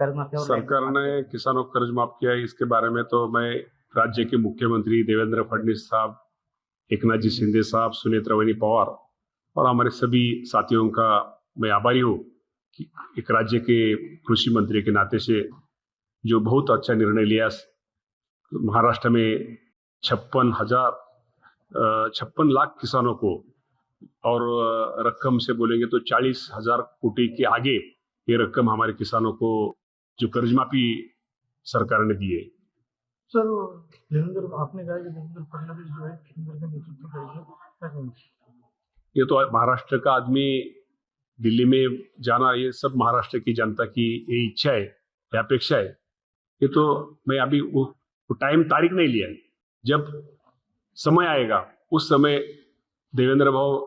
कर्ज माफी और सरकार ने किसानों को कर्ज माफ किया है, इसके बारे में तो मैं राज्य के मुख्यमंत्री देवेंद्र फडणवीस साहब, एकनाथ जी शिंदे साहब, सुनेत्रा वहिनी पवार और हमारे सभी साथियों का मैं आभारी हूँ कि एक राज्य के कृषि मंत्री के नाते से जो बहुत अच्छा निर्णय लिया। महाराष्ट्र में 56 लाख किसानों को और रकम से बोलेंगे तो 40,000 कोटी के आगे ये रकम हमारे किसानों को जो कर्ज माफी सरकार ने दी है। सर देवेंद्र, आपने कहा कि देवेंद्र फडणवीस जो है केंद्र का नेतृत्व करेंगे, क्या कहेंगे? ये तो महाराष्ट्र का आदमी दिल्ली में जाना, ये सब महाराष्ट्र की जनता की ये इच्छा है, ये अपेक्षा है। ये तो मैं अभी वो टाइम तारीख नहीं लिया है, जब समय आएगा उस समय देवेंद्र भाव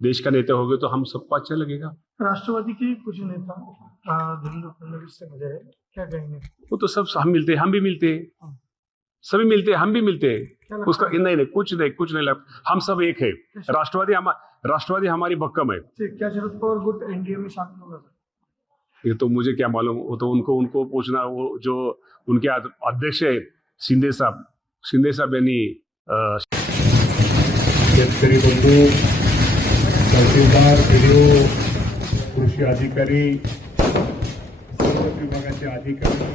देश का नेता हो गए तो हम सबको अच्छा लगेगा। राष्ट्रवादी के कुछ नेता देवेंद्र फडणवीस से मिले हैं, क्या कहेंगे? वो तो सब हम मिलते हैं, हम भी मिलते हैं, सभी मिलते हैं, हम भी मिलते हैं। उसका नहीं कुछ नहीं लगता, हम सब एक है। राष्ट्रवादी हमारी भक्कम है। क्या शरद पवार गुट एनडीए में शामिल होगा सर? ये तो मुझे क्या मालूम, वो तो उनको पूछना। वो जो उनके अध्यक्ष है शिंदे साहब यांनी शेतकरी बंधू, तहसीलदार, BDO, कृषी अधिकारी, सर्व विभागाचे अधिकारी,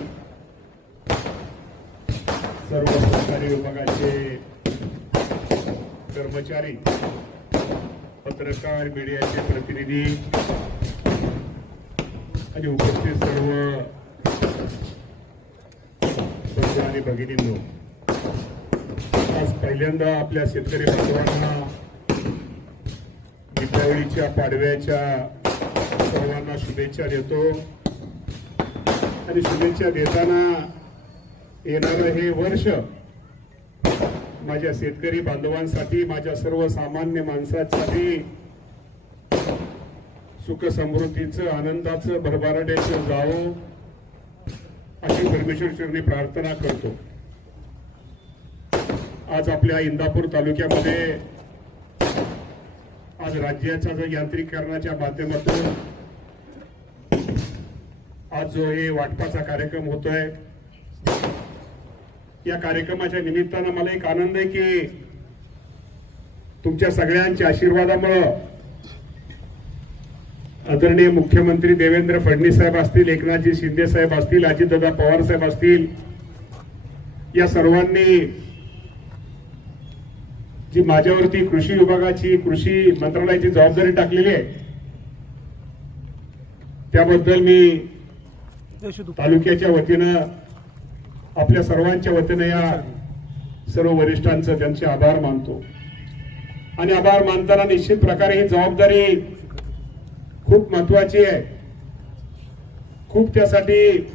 सर्व सरकारी विभागाचे कर्मचारी, पत्रकार, मीडियाचे प्रतिनिधी आणि उपस्थित सर्व बंधू आणि भगिनींनो, आज पहिल्यांदा आपल्या शेतकरी बांधवांना दीपावलीच्या, पाडव्याच्या सर्वांना शुभेच्छा देतो आणि शुभेच्छा देताना येणारं हे वर्ष माझ्या शेतकरी बांधवांसाठी, माझ्या सर्वसामान्य माणसांसाठी सुख समृद्धीचं, आनंदाचं, भरभराटीचं जावो अशी परमेश्वर चरणी प्रार्थना करतो। आज आपल्या इंदापूर तालुक्यामध्ये आज राज्याच्या जो यांत्रिकीकरणाच्या माध्यमातून आज जो हे वाटपाचा कार्यक्रम होतोय, या कार्यक्रमाच्या निमित्तानं मला एक आनंद आहे की तुमच्या सगळ्यांच्या आशीर्वादामुळे आदरणीय मुख्यमंत्री देवेंद्र फडणवीस साहेब असतील, एकनाथजी शिंदे साहेब असतील, अजितदादा पवार साहेब असतील, या सर्वांनी जी माझ्यावरती कृषी विभागाची, कृषी मंत्रालयाची जबाबदारी टाकलेली आहे, त्याबद्दल मी तालुक्याच्या वतीनं, आपल्या सर्वांच्या वतीनं या सर्व वरिष्ठांचं, त्यांचे आभार मानतो। आणि आभार मानताना निश्चित प्रकारे ही जबाबदारी खूप महत्वाची आहे। खूप त्यासाठी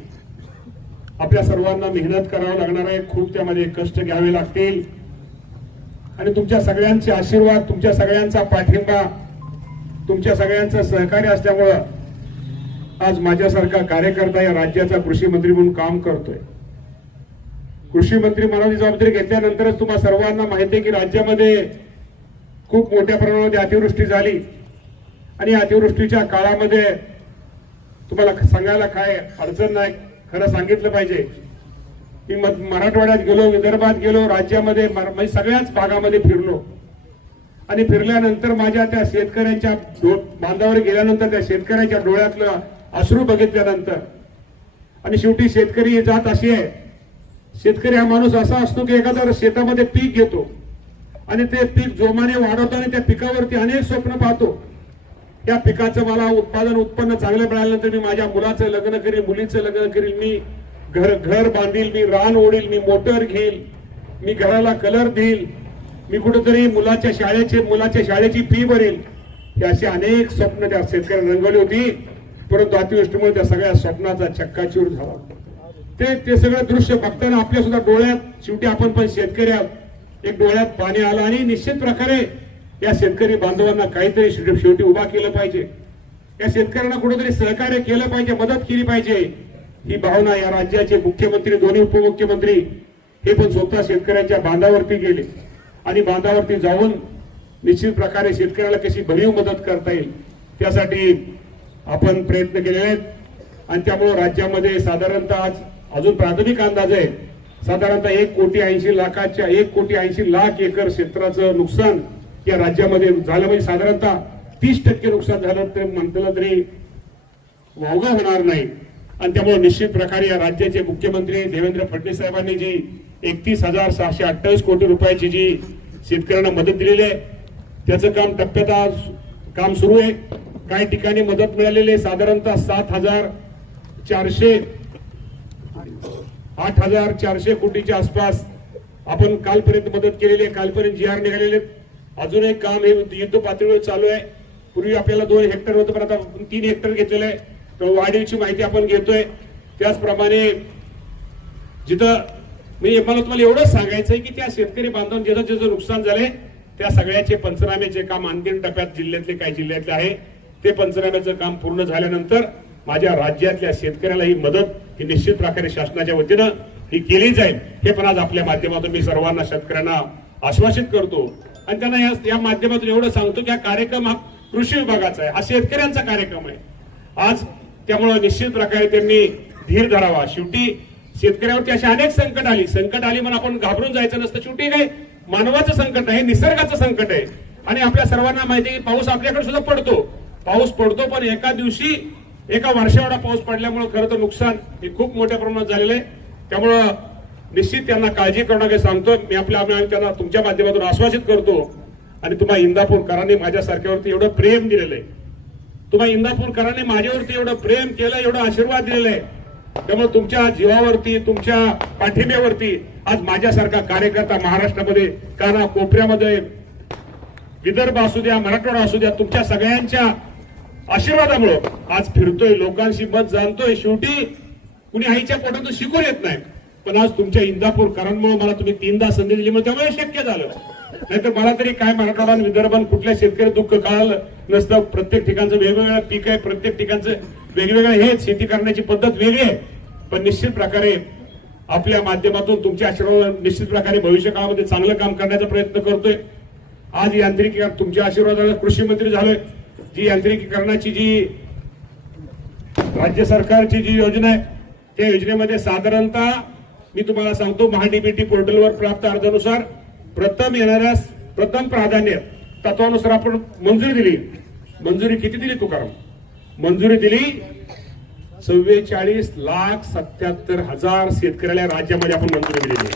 आपल्या सर्वांना मेहनत करावी लागणार आहे, खूप त्यामध्ये कष्ट घ्यावे लागतील आणि तुमच्या सगळ्यांचे आशीर्वाद, तुमच्या सगळ्यांचा पाठिंबा, तुमच्या सगळ्यांचं सहकार्य असल्यामुळं आज माझ्यासारखा कार्यकर्ता या राज्याचा कृषी मंत्री म्हणून काम करतोय। कृषी मंत्री म्हणून जबाबदारी घेतल्यानंतरच तुम्हा सर्वांना माहिती आहे की राज्यामध्ये खूप मोठ्या प्रमाणामध्ये अतिवृष्टी झाली आणि अतिवृष्टीच्या काळामध्ये तुम्हाला सांगायला काय अडचण नाही, खरं सांगितलं पाहिजे की मराठवाड्यात गेलो, विदर्भात गेलो, राज्यामध्ये म्हणजे सगळ्याच भागामध्ये फिरलो आणि फिरल्यानंतर माझ्या त्या शेतकऱ्यांच्या बांधावर गेल्यानंतर त्या शेतकऱ्याच्या डोळ्यातलं अश्रू बघितल्यानंतर, आणि शेवटी शेतकरी जात अशी आहे, शेतकरी हा माणूस असा असतो की एखाद्या शेतामध्ये पीक घेतो आणि ते पीक जोमाने वाढवतो आणि त्या पिकावरती अनेक स्वप्न पाहतो। त्या पिकाचं मला उत्पन्न चांगलं मिळाल्यानंतर मी माझ्या मुलाचं लग्न करील, मुलीचं लग्न करील, मी घर बांधील, मी रान ओढील, मी मोटर घेईल, मी घराला कलर देईल, मी कुठेतरी मुलाच्या शाळेची फी भरेल, हे अशी अनेक स्वप्न त्या शेतकऱ्यांनी रंगवली होती। परंतु अतिवृष्टीमुळे त्या सगळ्या स्वप्नाचा चक्काचूर झाला। ते सगळं दृश्य बघताना आपल्या सुद्धा डोळ्यात, शेवटी आपण पण शेतकरी आहोत, एक डोळ्यात पाणी आलं आणि निश्चित प्रकारे या शेतकरी बांधवांना काहीतरी शेवटी उभा केलं पाहिजे, या शेतकऱ्यांना कुठेतरी सहकार्य केलं पाहिजे, मदत केली पाहिजे, ही भावना या राज्याचे मुख्यमंत्री, दोन्ही उपमुख्यमंत्री हे पण स्वतः शेतकऱ्यांच्या बांधावरती गेले आणि बांधावरती जाऊन निश्चित प्रकारे शेतकऱ्याला कशी भरीव मदत करता येईल त्यासाठी आपण प्रयत्न केलेले आहेत। आणि त्यामुळे राज्यामध्ये साधारणतः आज अजून प्राथमिक अंदाज आहे साधारणतः 1,80,00,000 एकर क्षेत्राचं नुकसान या राज्यामध्ये झालं, म्हणजे साधारणतः 30% नुकसान झालं तर म्हटलं तरी वावगा होणार नाही. आणि त्यामुळे निश्चित प्रकारे या राज्याचे मुख्यमंत्री देवेंद्र फडणवीस साहेबांनी जी 31,628 कोटी रुपयाची जी शेतकऱ्यांना मदत दिलेली आहे त्याचं काम टप्प्यात आज काम सुरू आहे. काही ठिकाणी मदत मिळालेली आहे साधारणतः 8,400 कोटीच्या आसपास आपण कालपर्यंत मदत केलेली आहे. कालपर्यंत GR निघालेले. अजून एक काम हे युद्ध पातळीवर चालू आहे. पूर्वी आपल्याला 2 हेक्टर होतं पण आता 3 हेक्टर घेतलेलं आहे. तर वाढीची माहिती आपण घेतोय. त्याचप्रमाणे जिथं म्हणजे मला तुम्हाला एवढंच सांगायचंय की त्या शेतकरी बांधवांना ज्याचं नुकसान झालंय त्या सगळ्याचे पंचनाम्याचे काम अंतिम टप्प्यात जिल्ह्यातले काही जिल्ह्यातले आहे. ते पंचनाम्याचं काम पूर्ण झाल्यानंतर माझ्या राज्यातल्या शेतकऱ्याला ही मदत ही निश्चित प्रकारे शासनाच्या वतीनं ही केली जाईल. हे पण आज आपल्या माध्यमातून मी सर्वांना शेतकऱ्यांना आश्वासित करतो. आणि त्यांना या माध्यमातून एवढं सांगतो की हा कार्यक्रम हा कृषी विभागाचा आहे, हा शेतकऱ्यांचा कार्यक्रम आहे आज. त्यामुळे निश्चित प्रकारे त्यांनी धीर धरावा. शेवटी शेतकऱ्यावरती अशी अनेक संकट आली म्हणून आपण घाबरून जायचं नसतं. शेवटी काय मानवाचं संकट आहे, निसर्गाचं संकट आहे. आणि आपल्या सर्वांना माहिती आहे की पाऊस आपल्याकडे सुद्धा पाऊस पडतो पण एका दिवशी एका वर्षाएवढा पाऊस पडल्यामुळे खरं तर नुकसान हे खूप मोठ्या प्रमाणात झालेलं आहे. त्यामुळं निश्चित त्यांना काळजी करणं काही सांगतो मी आम्ही त्यांना तुमच्या माध्यमातून आश्वासित करतो. आणि तुम्हा इंदापूरकरांनी माझ्यासारख्यावरती एवढं प्रेम दिलेलं आहे, तुम्हा इंदापूरकरांनी माझ्यावरती एवढं प्रेम केलं, एवढा आशीर्वाद दिलेला आहे. त्यामुळे तुमच्या जीवावरती तुमच्या पाठिंब्यावरती आज माझ्यासारखा कार्यकर्ता महाराष्ट्रामध्ये काना कोपऱ्यामध्ये विदर्भ असू द्या मराठवाडा असू द्या तुमच्या सगळ्यांच्या आशीर्वादामुळे आज फिरतोय, लोकांशी मत जाणतोय. शेवटी कुणी आईच्या पोटातून शिकून येत नाही पण आज तुमच्या इंदापूरकरांमुळे मला तुम्ही 3दा संधी दिली त्यामुळे शक्य झालं. नाहीतर मला तरी काय मराठवाडा विदर्भात कुठल्या शेतकरी दुःख कळालं नसतं. प्रत्येक ठिकाणचं वेगवेगळं पीक आहे, प्रत्येक ठिकाणचं वेगवेगळं हे शेती करण्याची पद्धत वेगळी आहे. पण निश्चित प्रकारे आपल्या माध्यमातून तुमच्या आशीर्वाद निश्चित प्रकारे भविष्य काळामध्ये चांगलं काम करण्याचा प्रयत्न करतोय. आज यांत्रिकीकरण तुमच्या आशीर्वादाने कृषी मंत्री झालोय. जी यांत्रिकीकरणाची जी राज्य सरकारची जी योजना आहे त्या योजनेमध्ये साधारणतः मी तुम्हाला सांगतो महाडीबीटी पोर्टलवर प्राप्त अर्जानुसार प्रथम प्राधान्य तत्वानुसार आपण मंजुरी दिली. मंजुरी किती दिली तुकाराम? मंजुरी दिली 44,77,000 शेतकऱ्याला राज्यामध्ये आपण मंजुरी दिलेली आहे.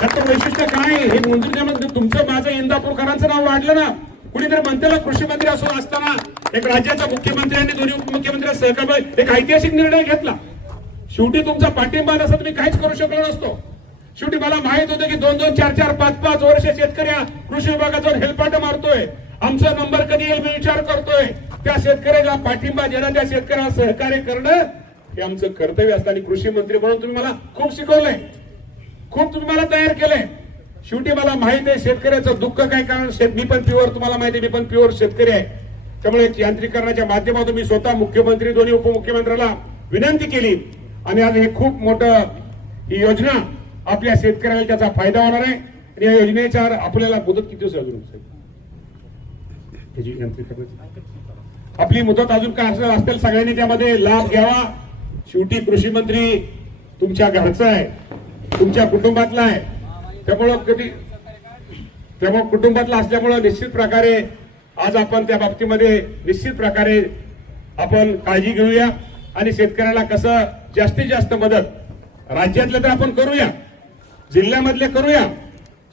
त्याचं वैशिष्ट्य काय हे मंजुरीमध्ये तुमचं माझं इंदापूरकरांचं नाव वाढलं ना. कुणीतरी म्हणतेला कृषी मंत्री असताना एक राज्याचा मुख्यमंत्री आणि दोन्ही उपमुख्यमंत्री सहकार एक ऐतिहासिक निर्णय घेतला. शेवटी तुमचा पाठिंबा नसता तुम्ही काहीच करू शकलो नसतो. शेवटी मला माहित होतं की 2-2, 4-4, 5-5 वर्ष शेतकरी कृषी विभागाचा हेलपाट मारतोय. आमचा नंबर कधी येईल मी विचार करतोय. त्या शेतकऱ्याला पाठिंबा देणं, त्या शेतकऱ्याला सहकार्य करणं हे आमचं कर्तव्य असतं. आणि कृषी मंत्री म्हणून तुम्ही मला खूप शिकवलंय, खूप तुम्ही मला तयार केलंय. शेवटी मला माहित आहे शेतकऱ्याचं दुःख काय, कारण मी पण प्युअर तुम्हाला माहिती आहे मी पण प्युअर शेतकरी आहे. त्यामुळे यांत्रिकीकरणाच्या माध्यमातून मी स्वतः मुख्यमंत्री दोन्ही उपमुख्यमंत्र्याला विनंती केली आणि आज हे खूप मोठं ही योजना आपल्या शेतकऱ्याला त्याचा फायदा होणार आहे. आणि या योजनेच्या आपल्याला मुदत किती दिवस अजून आपली मुदत अजून काय असतील सगळ्यांनी त्यामध्ये लाभ घ्यावा. शेवटी कृषी मंत्री तुमच्या घरचा आहे, तुमच्या कुटुंबातला आहे. त्यामुळे कुटुंबातला असल्यामुळे निश्चित प्रकारे आज आपण त्या बाबतीमध्ये निश्चित प्रकारे आपण काळजी घेऊया आणि शेतकऱ्याला कसं जास्तीत जास्त मदत राज्यातल्या तर आपण करूया, जिल्ह्यामधले करूया.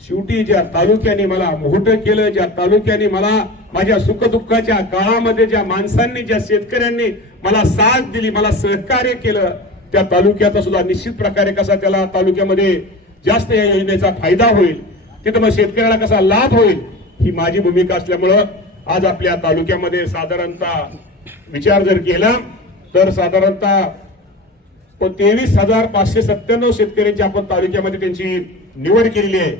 शेवटी ज्या तालुक्याने मला मोठं केलं, ज्या तालुक्याने मला माझ्या सुखदुःखाच्या काळामध्ये ज्या माणसांनी ज्या शेतकऱ्यांनी मला साथ दिली, मला सहकार्य केलं, त्या तालुक्याचा सुद्धा निश्चित प्रकारे कसा त्याला तालुक्यामध्ये जास्त या योजनेचा फायदा होईल, तिथं मग शेतकऱ्याला कसा लाभ होईल ही माझी भूमिका असल्यामुळं आज आपल्या तालुक्यामध्ये साधारणतः विचार जर केला तर साधारणतः 23,597 शेतकऱ्यांची आपण तालुक्यामध्ये त्यांची निवड केलेली आहे.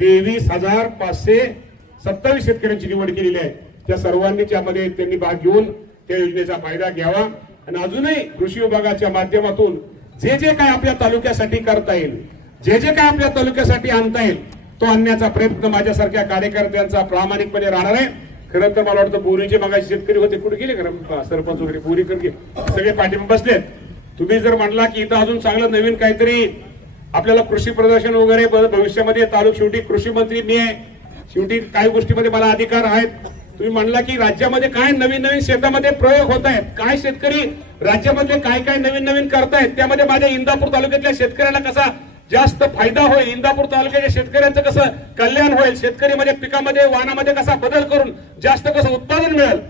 23,527 शेतकऱ्यांची निवड केलेली आहे. त्या सर्वांनी त्यामध्ये त्यांनी भाग घेऊन त्या योजनेचा फायदा घ्यावा आणि अजूनही कृषी विभागाच्या माध्यमातून जे जे काय आपल्या तालुक्यासाठी करता येईल, जे जे काय आपल्या तालुक्यासाठी आणता येईल तो आणण्याचा प्रयत्न माझ्यासारख्या कार्यकर्त्यांचा प्रामाणिकपणे राहणार आहे. खरं तर मला वाटतं बोरीचे मगाशी शेतकरी होते, कुठे गेले खरं सरपंच वगैरे बोरीकर गेले, सगळे पाठिंबा बसलेत. तुम्ही जर म्हणला की इथं अजून चांगलं नवीन काहीतरी आपल्याला कृषी प्रदर्शन वगैरे भविष्यामध्ये शेवटी कृषी मंत्री मी आहे, शेवटी काही गोष्टीमध्ये मला अधिकार आहेत. तुम्ही म्हणला की राज्यामध्ये काय नवीन नवीन शेतामध्ये प्रयोग होत आहेत, काय शेतकरी राज्यामध्ये काय काय नवीन नवीन करतायत, त्यामध्ये माझ्या इंदापूर तालुक्यातल्या शेतकऱ्यांना कसा जास्त फायदा होईल, इंदापूर तालुक्याच्या शेतकऱ्यांचं कसं कल्याण होईल, शेतकरी म्हणजे पिकामध्ये वाहनामध्ये कसा बदल करून जास्त कसं उत्पादन मिळेल,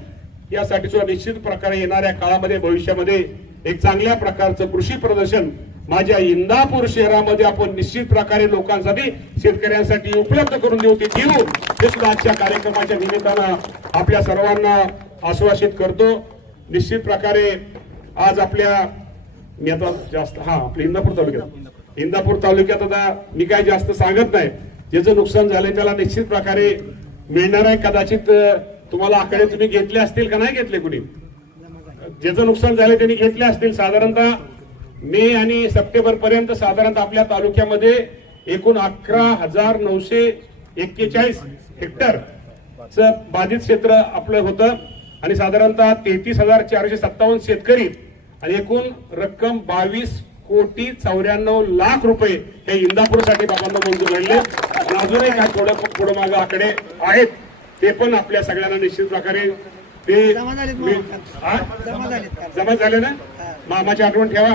यासाठी सुद्धा निश्चित प्रकारे येणाऱ्या काळामध्ये भविष्यामध्ये एक चांगल्या प्रकारचं कृषी प्रदर्शन माझ्या इंदापूर शहरामध्ये आपण निश्चित प्रकारे लोकांसाठी शेतकऱ्यांसाठी उपलब्ध करून देऊ हे सुद्धा आजच्या कार्यक्रमाच्या निमित्तानं आपल्या सर्वांना आश्वासित करतो. निश्चित प्रकारे आज आपल्या मी आता जास्त आपल्या इंदापूर तालुक्यात आता मी काय जास्त सांगत नाही, ज्याचं नुकसान झालंय त्याला निश्चित प्रकारे मिळणार आहे. कदाचित तुम्हाला आकडे तुम्ही घेतले असतील का नाही घेतले, कुणी ज्याचं नुकसान झालंय त्यांनी घेतले असतील. साधारणतः मे आणि सप्टेंबर पर्यंत साधारणतः आपल्या तालुक्यामध्ये एकूण 11,941 हेक्टर बाधित क्षेत्र आपलं होतं आणि साधारणतः 33,457 शेतकरी आणि एकूण रक्कम 22,94,00,000 रुपये हे इंदापूरसाठी बाबांना मंजूर झाले. अजूनही काय थोडं पुढे मागे आकडे आहेत ते पण आपल्या सगळ्यांना निश्चित प्रकारे ते जमा झाले ना, मामाची आठवण ठेवा.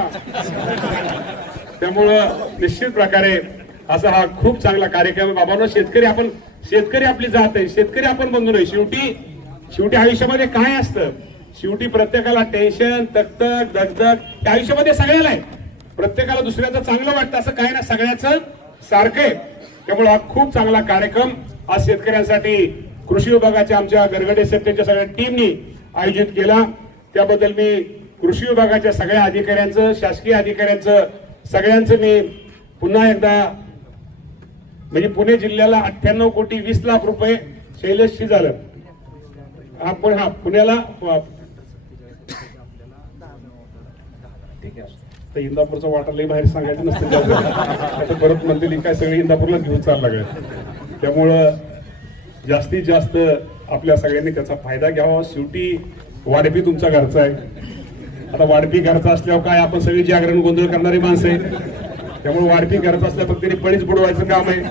त्यामुळं निश्चित प्रकारे असा हा खूप चांगला कार्यक्रम बाबांनो. शेतकरी आपली जात आहे, शेतकरी आपण बंधू नाही. शेवटी आयुष्यामध्ये काय असतं, शेवटी प्रत्येकाला टेन्शन तकतक दगदग त्या आयुष्यामध्ये सगळ्याला आहे. प्रत्येकाला दुसऱ्याचं चांगलं वाटतं असं काही ना, सगळ्याचं सारखं आहे. त्यामुळे हा खूप चांगला कार्यक्रम आज शेतकऱ्यांसाठी कृषी विभागाच्या आमच्या गरगडे सेक्टरच्या सगळ्या टीमनी आयोजित केला. त्याबद्दल मी कृषी विभागाच्या सगळ्या अधिकाऱ्यांचं, शासकीय अधिकाऱ्यांचं सगळ्यांचं मी पुन्हा एकदा म्हणजे पुणे जिल्ह्याला 98,20,00,000 रुपये शैलेशशी झालं. आपण पुण्याला तर इंदापूरचा वाटालाही बाहेर सांगायचं नसतं, आता परत म्हणतील काय सगळे इंदापूरला घेऊन चालला काय. त्यामुळं जास्तीत जास्त आपल्या सगळ्यांनी त्याचा फायदा घ्यावा. शेवटी वाढपी तुमचा घरचा आहे. आता वाढपी घरचा असल्यावर काय आपण सगळी जागरण गोंधळ करणारी माणसं आहे. त्यामुळे वाढपी घरचा असल्या फक्त पळीच बुडवायचं काम आहे.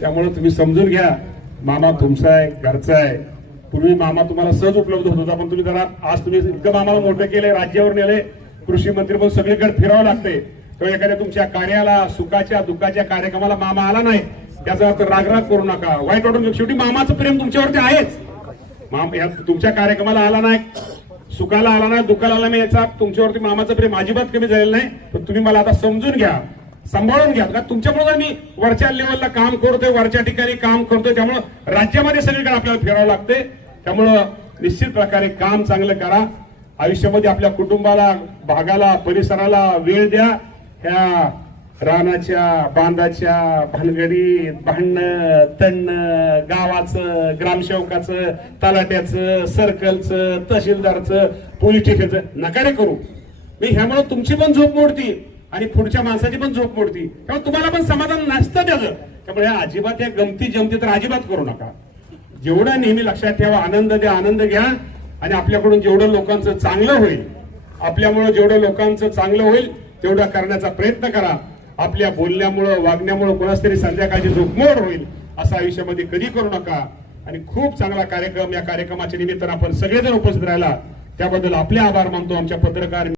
त्यामुळे तुम्ही समजून घ्या, मामा तुमचा आहे, घरचा आहे. पूर्वी मामा तुम्हाला सहज उपलब्ध होत होता, पण तुम्ही जरा आज तुम्ही इतकं मामाला मोठं केलंय, राज्यावर नेले, कृषी मंत्री म्हणून सगळीकडे फिरावं लागते. तेव्हा एखाद्या तुमच्या कार्याला सुखाच्या दुःखाच्या कार्यक्रमाला मामा आला नाही त्याचा अर्थ रागराग करू नका, वाईट वाटून. शेवटी मामाचं प्रेम तुमच्यावरती आहेच. तुमच्या कार्यक्रमाला आला नाही, सुखाला आला नाही, दुःखाला आला नाही, याचा तुमच्यावरती मामाचं प्रेम अजिबात कमी झालेलं नाही. पण तुम्ही मला आता समजून घ्या, सांभाळून घ्या. कारण तुमच्यामुळे मी वरच्या लेवलला काम करतोय, वरच्या ठिकाणी काम करतोय. त्यामुळं राज्यामध्ये सगळीकडे आपल्याला फिरावं लागते. त्यामुळं निश्चित प्रकारे काम चांगलं करा. आयुष्यामध्ये आपल्या कुटुंबाला, भागाला, परिसराला वेळ द्या. ह्या रानाच्या बांधाच्या भानगडीत भांडणं तणणं, गावाचं, ग्रामसेवकाचं, तलाट्याचं, सर्कलचं, तहसीलदारचं, पोलीस स्टेशनचं नका रे करू. मी ह्यामुळे तुमची पण झोप मोडती आणि पुढच्या माणसाची पण झोप मोडती. त्यामुळे तुम्हाला पण समाधान नसतं त्याचं. त्यामुळे अजिबात या गमती जमती तर अजिबात करू नका. जेवढं नेहमी लक्षात ठेवा, आनंद द्या, आनंद घ्या. आणि आपल्याकडून जेवढं लोकांचं चांगलं होईल, आपल्यामुळं जेवढं लोकांचं चांगलं होईल तेवढं करण्याचा प्रयत्न करा. आपल्या बोलण्यामुळं, वागण्यामुळं कोणाच तरी संध्याकाळची झोपमोड होईल असं आयुष्यामध्ये कधी करू नका. आणि खूप चांगला कार्यक्रम, या कार्यक्रमाच्या निमित्तानं आपण सगळेजण उपस्थित राहिला त्याबद्दल आपले आभार मानतो. आमच्या पत्रकार